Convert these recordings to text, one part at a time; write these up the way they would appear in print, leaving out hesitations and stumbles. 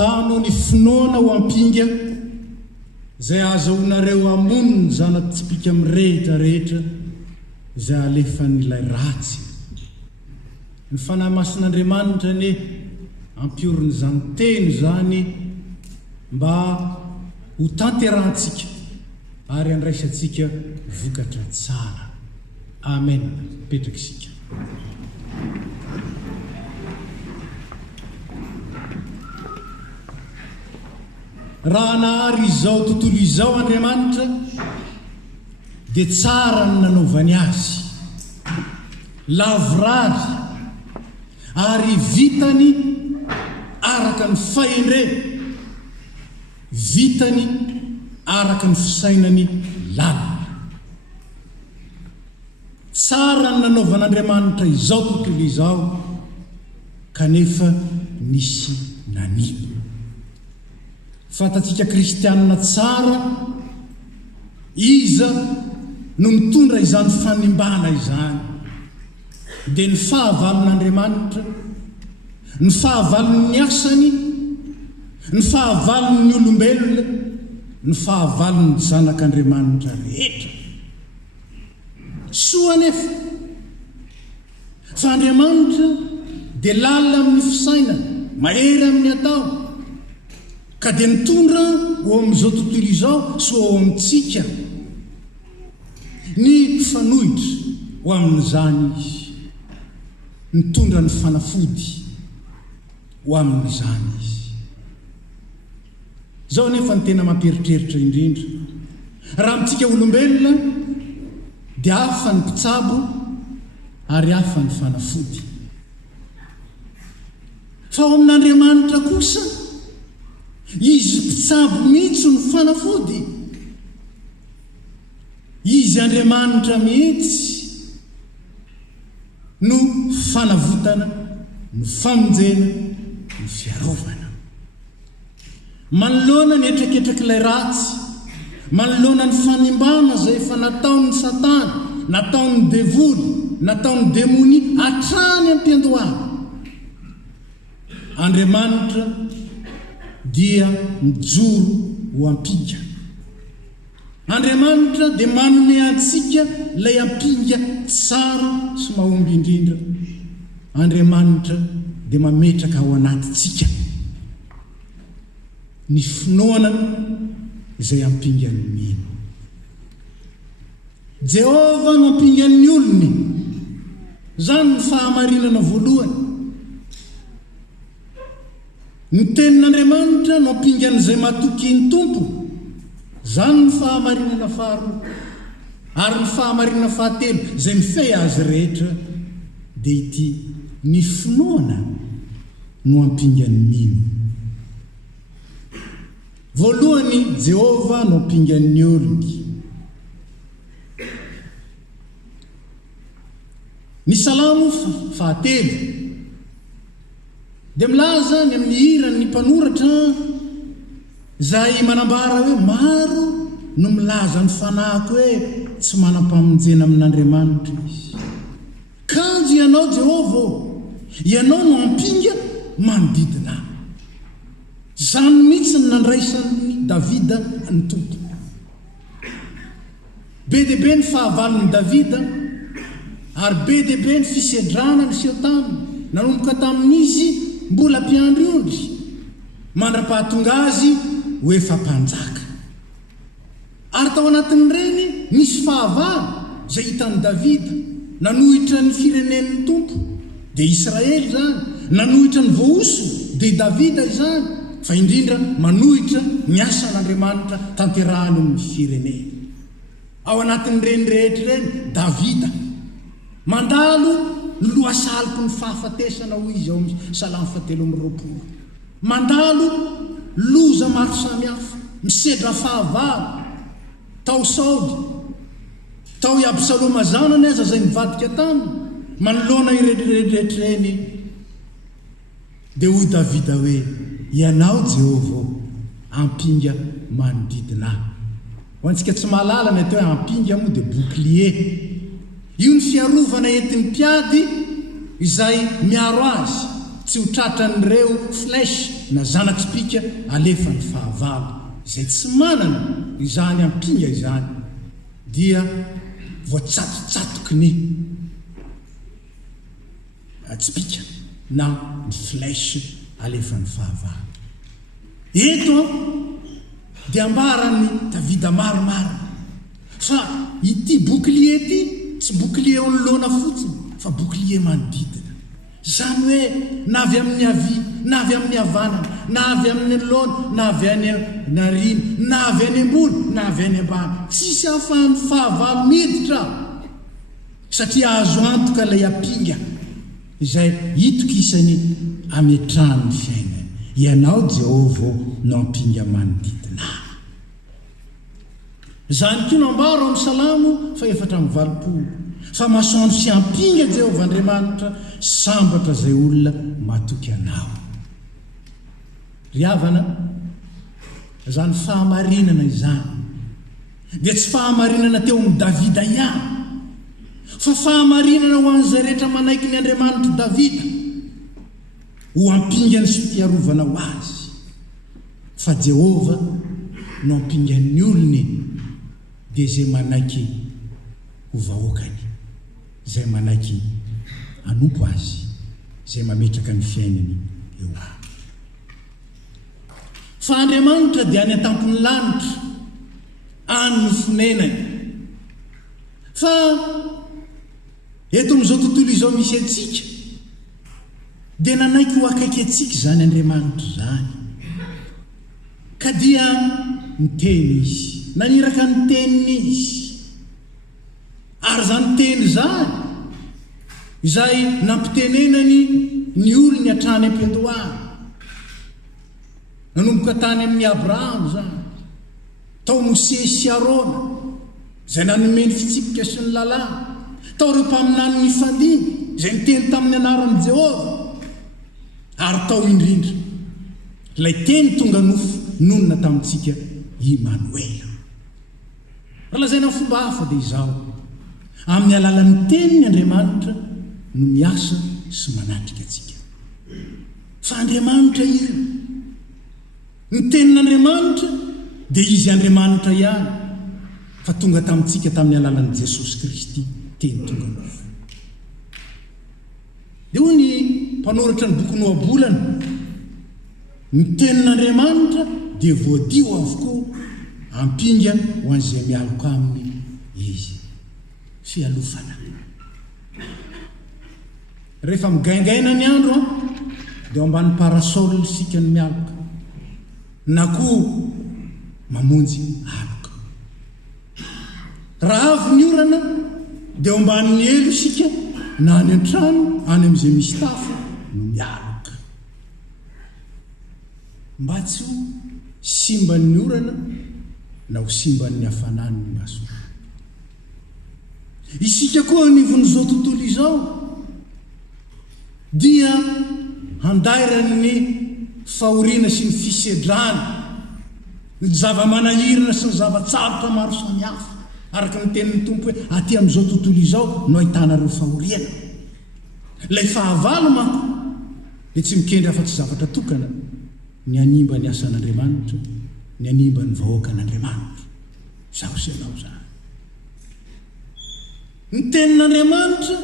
tano ny finoana ho ampinga zay azaonareo amoniny zanatsipika mirehitra rehetra zay alefa nylay ratsy ny fanahy masin'Andriamanitra ny ampioriny zany teny zany mba ho tanterahantsika ary andraisantsika vokatra tsara. Amen. Petraka isika. Raha nahary izao tontolo izao Andriamanitra dia tsara ny nanaovany azy, lavorary ary vitany araka ny fahendre, vitany araka ny fisainany lalina. Tsara ny nanaovan'Andriamanitra izao tontolo izao kanefa nisy nanino. Fatatsika kristianina tsara iza no mitondra izany fanimbana izany dia ny fahavalon'Andriamanitra, ny fahavalon'ny asany, ny fahavalon'ny olombelona, ny fahavalon'ny zanak'Andriamanitra rehetra. Soa nefa fa Andriamanitra dia lalina amin'ny fisainana, mahery amin'ny atao, ka dia mitondra ho amin'izao tontolo izao so ho amintsika ny mpifanohitra ho amin'izany izy, mitondra ny fanafody ho amin'izany izy. Zao nefa ny tena mamperitreritra indrindra, raha amintsika olombelona dia hafa ny mpitsabo ary hafa ny fanafody, fa ao amin'Andriamanitra kosa izy mpitsabo mihitsy ny fanafody. Izy Andriamanitra mihitsy no fanavotana, ny famonjena, ny fiarovana. Manoloana ny etreketraklay ratsy, manoloana ny fanimbana zay efa nataon'ny Satana, nataon'ny devoly, nataon'ny demoni hatrany am-piandohana. Andriamanitra dia mijoro ho ampinga. Andriamanitra dia manome antsika lay ampinga tsara sy mahomby indrindra. Andriamanitra dia mametraka ao anatintsika ny finoana izay ampingan'ny mino. Jehova no ampingan'ny olony, zany ny fahamarinana voalohany. Ny tenin'Andriamanitra no ampingan'izay matoky ny tompo, zany ny fahamarinana faharoa. Ary ny fahamarinana fahatelo izay mifehy azy rehetra dia ity: ny finoana no ampingan'ny mino. Voalohany, Jehova no ampingan'ny olony. Ny Salamo fahatelo dia milaza ny amin'ny hirany mpanoratra zay manambara hoe maro no milaza ny fanahiko hoe tsy manam-pamonjena amin'Andriamanitra izy. Kanjo ianao Jehova, ianao no ampinga manodidina. Zany mihitsy ny nandraisan'ny Davida ny tompo. Be dia be ny fahavalon'ny Davida ary be dia be ny fisedrana ny seho taminy, nanomboka tamin'izy mbola mpiandry ondry, mandra-pahatonga azy ho efa mpanjaka. Ary tao anatin'ireny nisy fahavalo izay hitan'ny Davida, nanohitra ny firenen'ny tompo dia Israely zany, nanohitra ny voaoso dia Davida izany, fa indrindra manohitra ny asan'Andriamanitra tanterahany amin'ny firenena. Ao anatin'ireny rehetra ireny Davida mandalo ny lohasaliko ny fahafatesana hoy izy ao amin'ny Salamo 7:20. Mandalo loza maro samihafa, misedra fahavalo, tao Saoly, tao i Absaloma zanany aza zay nivadika taminy, manoloana irehetrarehetra eny dia hoy Davida hoe: ianao Jehova ampinga manodidina ahy. Ho antsika tsy mahalala ny atao hoe ampinga moa dia bouclier. Io ny fiarovana entin'ny mpiady izay miaro azy, tsy ho tratran'ireo flèche na zanaky-spika alefa ny fahavalo izay tsy manana izany ampinga izany dia voatsatotsatoky ny tsipika na ny flèche alefa ny fahavalo. Eto dia ambarany Davida maromaro fa ity bouclier ity tsy bouclier oloana fotsiny fa bouclier manodidina, zany hoe na avy amin'ny avia na avy amin'ny havanana na avy amin'ny laona na avy any narina na avy any ambony na avy any ambany tsisy ahafahan'ny fahavalo miditra satria azo antoka ilay ampinga izay hitoka isany ametrahany ny fiainany. Ianao Jehovah no ampinga manodidina. Zany koa nambaro amin'ny Salamo 4:20 fa masoandro sy ampinga Jehovah Andriamanitra sambatra zay olona matoky anao. Ry havana, zany fahamarinana izany dia tsy fahamarinana teo amin'ny Davida ihany fa fahamarinana ho an'izay rehetra manaiky ny Andriamanitra Davida ho ampingany sy fiarovana ho azy. Fa Jehovah no ampingan'ny olony dia zay manaiky ho vahoakany, zay manaiky anompo azy, zay mametraka ny fiainany eo a. Fa Andriamanitra dia any an-tampony lanitra any ny fonenany. Fa eto amin'izao tontolo izao misy antsika dia nanaiky ho akaiky antsika zany Andriamanitra zany, ka dia miteny izy, naniraka ny teniny izy, ary zany teny zany izay nampitenenany ny olony hatrany am-piandohany, nanomboka tany amin'ny Abrahama zany tao Mose sy Arona izay nanomeny fitsipika sy ny lalàna, tao ireo mpaminany ny fandiny izay niteny tamin'ny anaran'i Jehovah, ary tao indrindra ilay teny tonga nofo nonona tamintsika Immanuel. Lazaina fomba hafa dia izao, amin'ny alalan'ny teniny Andriamanitra no miasa sy manatrika atsika. Fa Andriamanitra io, ny tenin'Andriamanitra dia izy Andriamanitra ihany, fa tonga tamintsika tamin'ny alalan'i Jesosy Kristy teny tonga nofo. Dia hoy ny mpanoratra ny boky Noabolana, ny tenin'Andriamanitra dia voadio avokoa ampinga ho an'izay mialoka aminy izy. Fialofana. Rehefa migaingaina ny andro dia ambany parasol isika ny mialoka, na koa mamonjy aloka. Raha avy ny orana dia ambany elo isika na any an-trano any amin'izay misy tafo no mialoka, mba tsy ho simban'ny orana na ho simban'ny hafanany ny maso. Isika koa anivon'izao tontolo izao dia handairan'ny fahoriana sy ny fisedrana, ny zava-manahirana sy ny zavatsarotra maro samihafa, araka ny tenin'ny tompo hoe aty amin'izao tontolo izao no ahitanareo fahoriana. Ilay fahavalo manko dia tsy mikendry afa-tsy zavatra tokana, ny animba ny asan'Andriamanitra, ny animba ny vahoakan'Andriamanitra. Zaho sy ianao zany. Ny tenin'Andriamanitra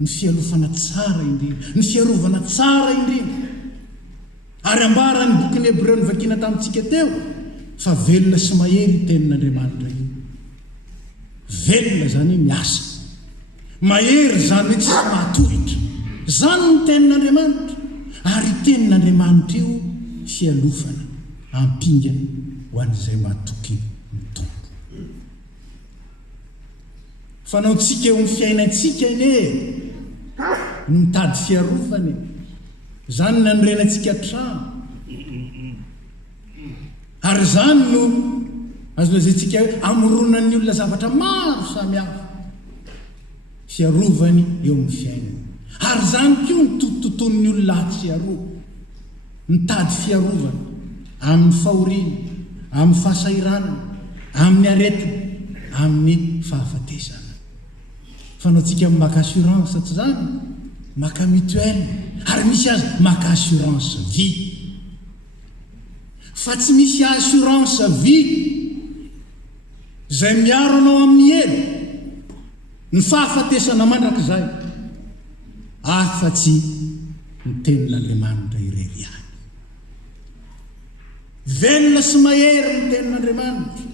ny fialofana tsara indrindra, ny fiarovana tsara indrindra. Ary ambara ny bokin'ny Hébreo nivakiana tamintsika teo fa velona sy mahery tenin'Andriamanitra io. Velona zany miasa, mahery zany hoe tsy mahatohitra, zany ny tenin'Andriamanitra. Ary tenin'Andriamanitra io fialofana ampinga ho an'izay mahatoky ny tompo. Fanao tsika eo amin'ny fiainantsika ine no mitady fiarofana, zany nanorenantsika trano, ary zany no azo lazaintsika hoe amoronan'ny olona zavatra maro samihafa, fiarovany eo amin'ny fiainany. Ary zany koa ny tototon'ny olona hatsiarova, mitady fiarovana amin'ny fahoriana, amin'ny fahasairanana, amin'ny aretina, amin'ny fahafatesana. Fanao tsika maka assurance tsy zany maka mutuelle, ary misy azy maka assurance vie. Fa tsy misy assurance vie zay miaro anao amin'ny elo ny fahafatesana mandrakizay afa-tsy ny tenin'Andriamanitra irery any. Velona sy mahery ny tenin'Andriamanitra,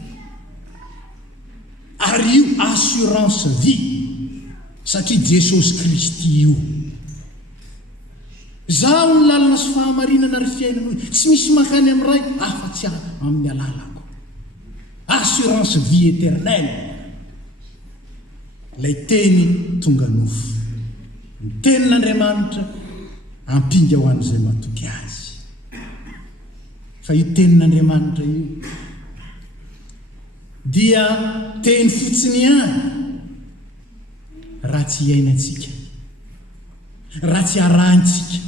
ary io assurance vie satria Jesosy Kristy io. Zaho ny lalana sy fahamarinana ary fiainana, tsy misy mankany amin'ray afa-tsy amin'ny alalako. Assurance vie éternelle. Lay teny tonga nofo, ny tenin'Andriamanitra ampinga ho an'izay matoky azy. Fa io tenin'Andriamanitra io dia teny fotsiny ihany, raha tsy iainantsika, raha tsy arahantsika,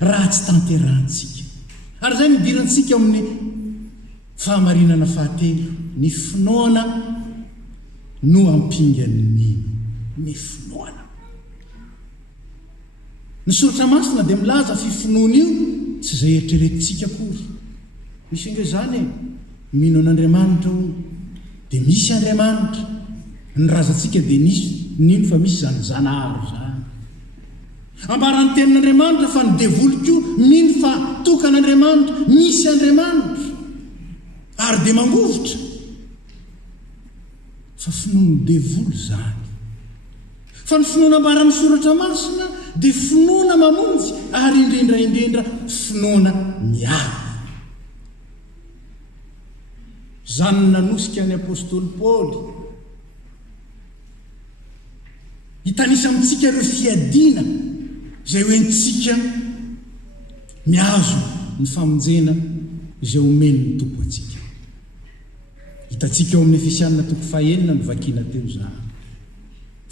raha tsy tanterahantsika. Ary zay midirantsika amin'ny fahamarinana fahatelo, ny finoana no ampingany nino, ny finoana. Ny soratra masina dia milaza fifinoana io tsy zay eritreretintsika akory. Misy inge zany mino an'Andriamanitra olo dia misy Andriamanitra, ny razantsika dia nisy nino fa misy zany zanahary zany. Ambaran'ny tenin'Andriamanitra fa ny devoliko mino fa tokan'Andriamanitra misy Andriamanitra ary dia mangovotra. Fa finoana devolo zany. Fa ny finoana ambaran'ny soratra masina dia finoana mamonjy, ary indrindra finoana miaro. Zany nanosika ny apôstôly Paoly hitanisa amintsika ireo fiadina zay hoentsika miazo ny famonjena izay omen'ny tompo antsika. Hitantsika eo amin'ny Efesianina 4:9 ny vakiana teo zany.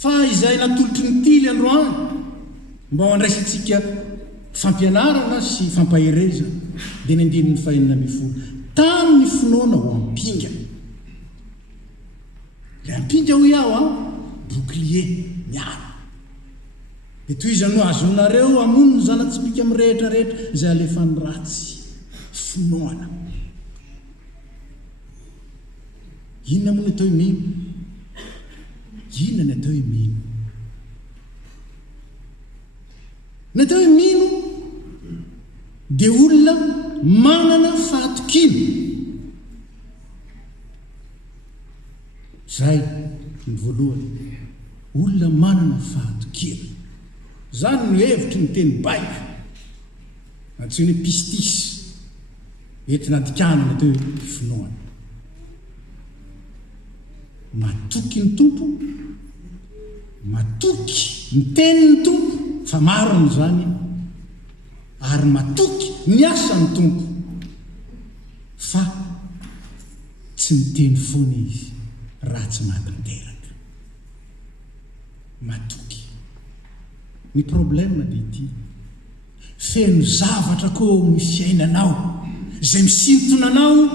Fa izay natolotry ny tily androany mba ho andraisantsika fampianarana sy fampahereza dia ny 9:4 tamin'ny finoana ho ampinga. Le ampinga ho iaho bouclier miaro. Dia toy izy no azonareo amono ny zanatsipika amin'ny rehetrarehetra izay alefan'ny ratsy. Finoana. Inona moa ny atao mino? Inona ny atao mino? Ny atao mino dia olona manana fahatokiny. Zay ny voalohany, olona manana fahatokiny. Zany no hevitry ny teny baiko, antsoina hoe pistis, entina dikana ny atao finoana. Matoky ny tompo, matoky ny tenin'ny tompo, fa marony zany, ary matoky ny asan'ny tompo, fa tsy ny teny foana izy raha tsy mahatanteraka. Matoky. Ny problème dia ity, feno zavatra koa ny fiainanao zay misintona anao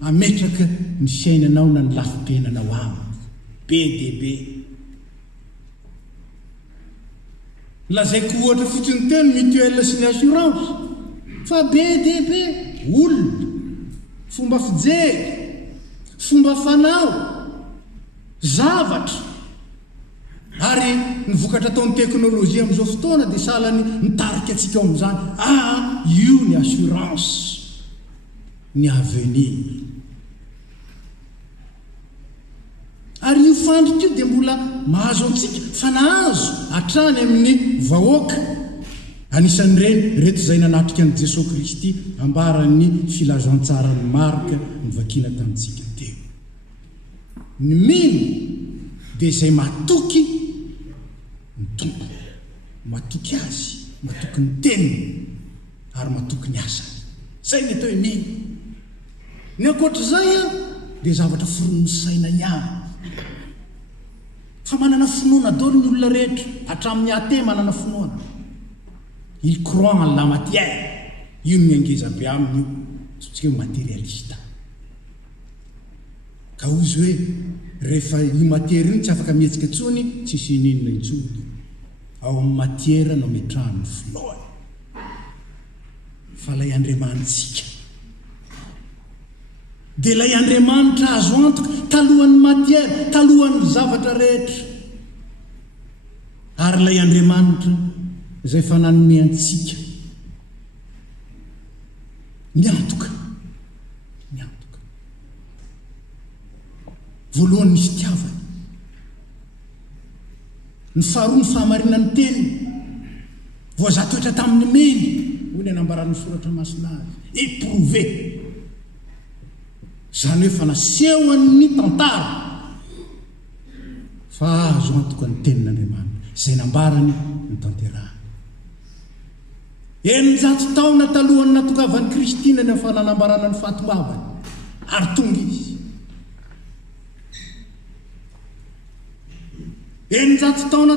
ametraka ny fiainanao na ny lafi-penanao aminy. Be dia be. Lazaiko ohatra fotsiny teo ny mutuelle sy ny assurance, fa be dia be olona, fomba fijery, fomba fanao, zavatra, ary ny vokatra ataon'ny teknôlôjia amin'izao fotoana dia salany mitarika antsika ao amin'izany. Io ny assurance, ny avenir. Ary io fandrika io dia mbola mahazo antsika, fa nahazo hatrany amin'ny vahoaka. Anisan'ireny reto izay nanatrika an'i Jesosy Kristy ambaran'ny filazantsarany Marka ny vakiana tamintsika teo. Ny mino dia izay matoky ny tompo, matoky azy, matoky ny teniny, ary matoky ny asany. Zay ny atao mino. Ny ankoatr'izay dia zavatra foronin'ny saina ihany. Fa manana finoana daholo ny olona rehetra, hatramin'ny até manana finoana. Il croit en la matière. Io ny angeza be aminy io, tsika hoe matérialiste. Ka ozy hoe rehefa io matière iny tsy afaka mihetsika intsony, tsisy ninona intsony. ao amin'ny matiera no metrahany finoany fa lay Andriamanitsika dia lay Andriamanitra azo antoka talohan'ny matiera, talohan'ny zavatra rehetra. Ary lay Andriamanitra izay fa nanome antsika miantoka. Voalohany nisy tiavany, ny faharoa ny fahamarinany teny, voazatoetra tamin'ny meny, hoy ny anambaran'ny soratra masina azy, éprouvé. Zany hoe fa nasehoan'ny tantara fa azo antoka ny tenin'Andriamanitra izay nambarany ny tanterahany. 900 taona talohan'ny natokavany Kristina ny fananambarana ny fahatombavany ary tonga izy. 900 taona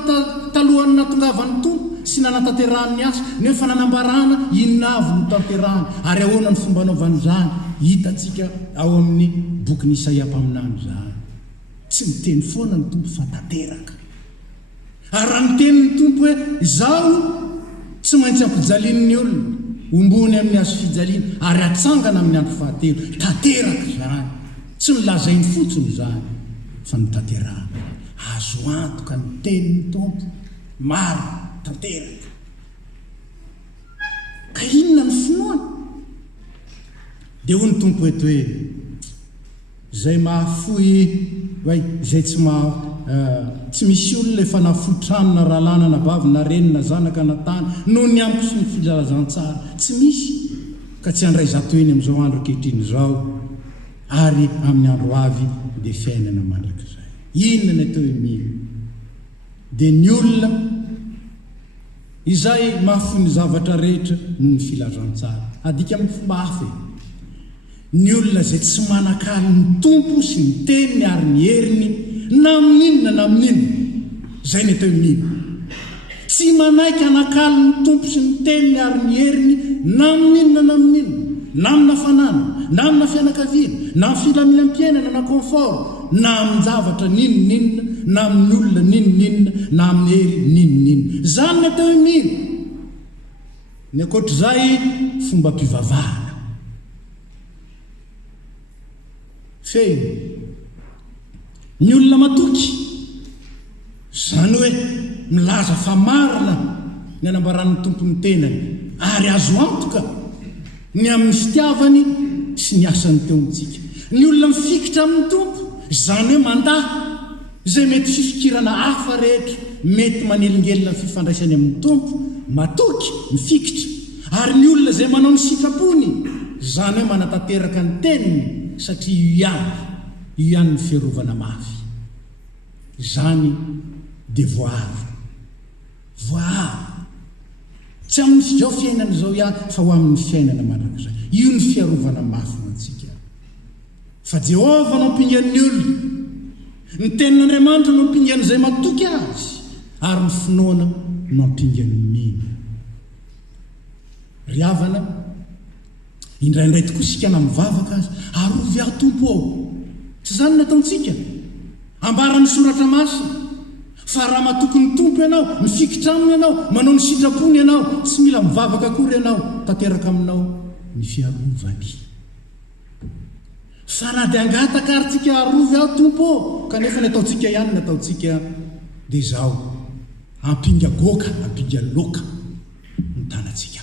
talohan'ny natongavany tompo sy nanatanterahany asa nefa nanambarana inona avy ny tanterahany ary ahoana ny fomba anaovany zany hitatsika ao amin'ny boky ny Isaia mpaminany zany. Tsy miteny foana ny tompo fa tanteraka. Ary raha miteny ny tompo hoe izao tsy maintsy ampijalian'ny olona ombony amin'ny azo fijaliana ary atsangana amin'ny andro fahatelo, tanteraka zany, tsy milazainy fotsiny zany fa ny tanterahana. Azo antoka ny tenin'ny tompo maro tanteraka. Ka inona ny finoana? Dia hoy ny tompo eto hoe izay mahafoy izay tsy misy olona efa nafotrano na rahalana na vavy na reny na zanaka na tany noho ny ampy sy ny filazantsara, tsy misy ka tsy handray zato eny amin'izao andro ankehitriny izao ary amin'ny andro avy dia fiainana mandrakizay. Inona ny atao hoe mino? Dia ny olona izay mahafoy ny zavatra rehetra noho ny filazantsara. Adika amin'ny fomba hafa, ny olona izay tsy manakaly ny tompo sy ny teniny ary ny heriny na amin'inona na amin'inona, izay ny atao hoe mino. Tsy manaiky anakaly ny tompo sy ny teniny ary ny heriny na amin'inona na amin'inona, na amina fanana, na amina fianakaviana, na amin'ny filaminam-piainana na confort, na amin'ny zavatra ninonninona, na amin'ny olona ninonninona, na amin'ny hery ninonninona. Zany ny atao hoe mino. Ny ankoatr'izay fomba mpivavahana. Feno ny olona matoky, zany hoe milaza fa marina ny anambaran'ny tompony tenany ary azo antoka ny amin'ny fitiavany sy ny asany teo amintsika. Ny olona mifikitra amin'ny tompo, zany hoe mandahy izay mety fifikirana hafa rehetra, mety manelingelina ny fifandraisany amin'ny tompo, matoky mifikitra. Ary ny olona izay manao ny sitrapony, zany hoe manatanteraka ny teniny satria io ihany ny fiarovana mafy. Zany dia voaavy. Tsy amin'ny fizao fiainana izao ihany fa ho amin'ny fiainana mandrakizay. Io ny fiarovana mafy ho antsika. Fa Jehovah no ampingan'ny olona, ny tenin'Andriamanitra no ampingan'izay matoky azy, ary ny finoana no ampingan'ny mino. Ry havana, indraindray tokoa isika na mivavaka azy, arovy aho tompo ao. Tsy zany nataontsika ambaran'ny soratra masina fa raha matoky ny tompo ianao, mifikitra aminy ianao, manao ny sitrapony ianao, tsy mila mivavaka akory ianao, tanteraka aminao ny fiarovany. Fa na dia angataka ary tsika arovy aho tompo ao, kanefa ny ataontsika ihany ny ataontsika dia izao, ampinga goka, ampinga loka ny tanatsika.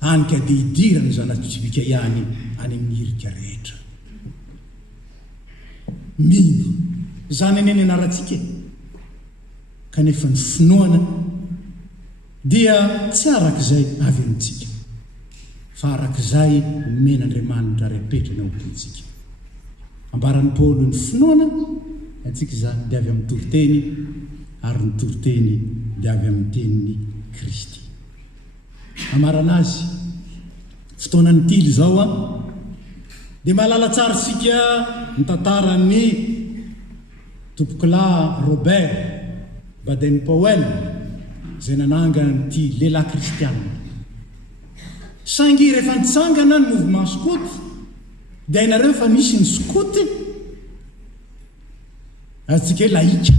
Anika dia hidira ny zanatsika ihany any amin'ny hirika rehetra. Mino zany eny anarantsika, kanefa ny finoana dia tsy arak'izay avy amintsika, fa arak'izay men'Andriamanitra repetrana ompontsika. Ambaran'ny Paoly ny finoana atsika zany dia avy amin'ny toriteny, ary ny toriteny dia avy amin'ny tenin'ny Kristy. Amarana azy fotoanany tily zao dia mahalala tsara sika ny tantaran'ny tompokolà Robert Baden-Powell izay nanangana n'ity lehilahy kristianina. Saingy rehefa nitsangana ny mouvement scout dia hainareo fa misy ny scout azontsika hoe laïque,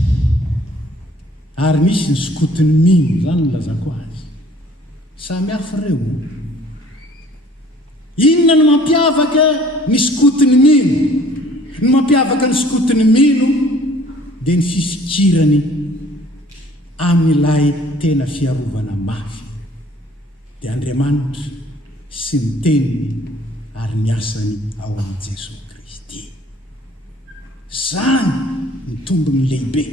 ary misy ny sokotiny mino zany ny lazako azy. Samy hafa reo. Inona no mampiavaka ny sokotiny mino? Ny mampiavaka ny sokotiny mino dia ny fifikirany amin'ilay tena fiarovana mafy. Dia Andriamanitra sy ny teniny ary ny asany ao amin'ny Jesosy Kristy. Zany ny tombony lehibe.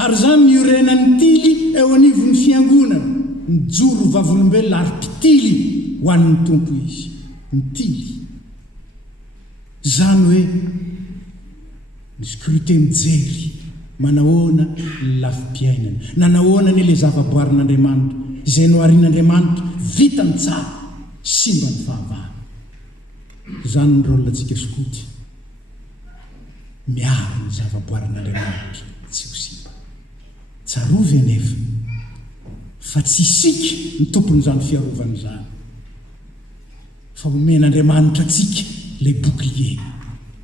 Ary zany ny iorenan'ny tily eo anivon'ny fiangonana, ny joro vavolombelona ary mpitily ho an'ny tompo izy. Ny tily. Zany hoe ny sécurité mijery manahoana ny lafim-piainana, nanahoana ny le zavaboarin'Andriamanitra izay noharian'Andriamanitra vita ny tsara, simba ny fahavahana. Zany ny rôlantsika sokoty. Miaro ny zavaboarin'Andriamanitra tsy ho simba. Tsarovy anefa fa tsy isika ny tompon'izany fiarovana izany, fa omen'Andriamanitra antsika le bouclier.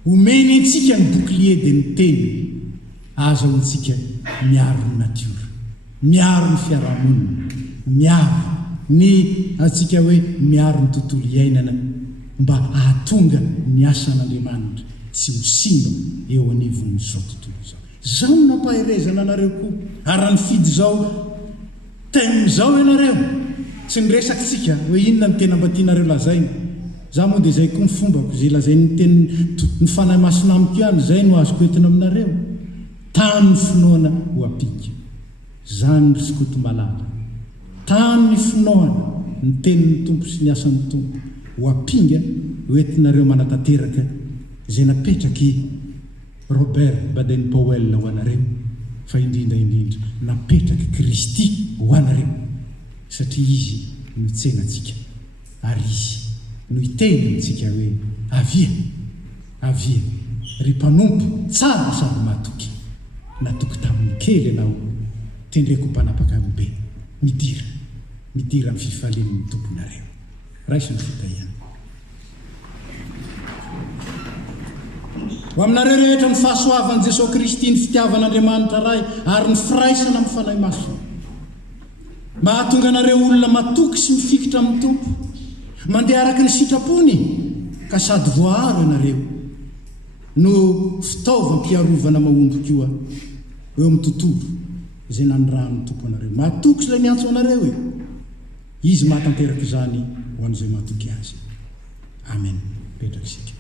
Omeny antsika ny bouclier dia ny teny azahoantsika miaro ny natiora, miaro ny fiarahamonina, miaro ny antsika hoe miaro ny tontolo iainana mba ahatonga ny asan'Andriamanitra tsy ho simba eo anivon'izao tontolo izao. Zao no nampaherezana anareo koa. Ary ny fidy zao temy zao ianareo. Tsy ny resakitsika hoe inona ny tena mba tianareo lazaina. Za moa dia izay koa ny fombako izay lazainy ny teny ny fanahy masina amiko ihany, izay no azoko entina aminareo. Tany ny finoana ho apika. Zany ny sokoto malala. Tany ny finoana ny tenin'ny tompo sy ny asan'ny tompo ho apinga ho entinareo manatanteraka izay napetraky Robert Baden-Powell ho anareo, fa indrindra napetraky Kristy ho anareo, satria izy no tsenantsika ary izy no itenantsika hoe avia, avia, ry mpanompo tsara sady matoky, natoky tamin'ny kely ianao, tendreko mpanapaka be, midira amin'ny fifalian'ny tomponareo. Raisy ny fitahiana. Ho aminareo rehetra ny fahasoavan'i Jesosy Kristy, ny fitiavan'Andriamanitra ray ary ny firaisana amin'ny fanahy masina, mahatonga anareo olona matoky sy mifikitra amin'ny tompo, mandeha araka ny sitrapony ka sady voaharo ianareo no fitaovam-piarovana mahomby koa eo amin'ny tontolo izay nanirahan'ny tompo anareo. Matoky sy ilay miantso anareo eo. Izy mahatanteraka izany ho an'izay matoky azy. Amen. Petraka isika.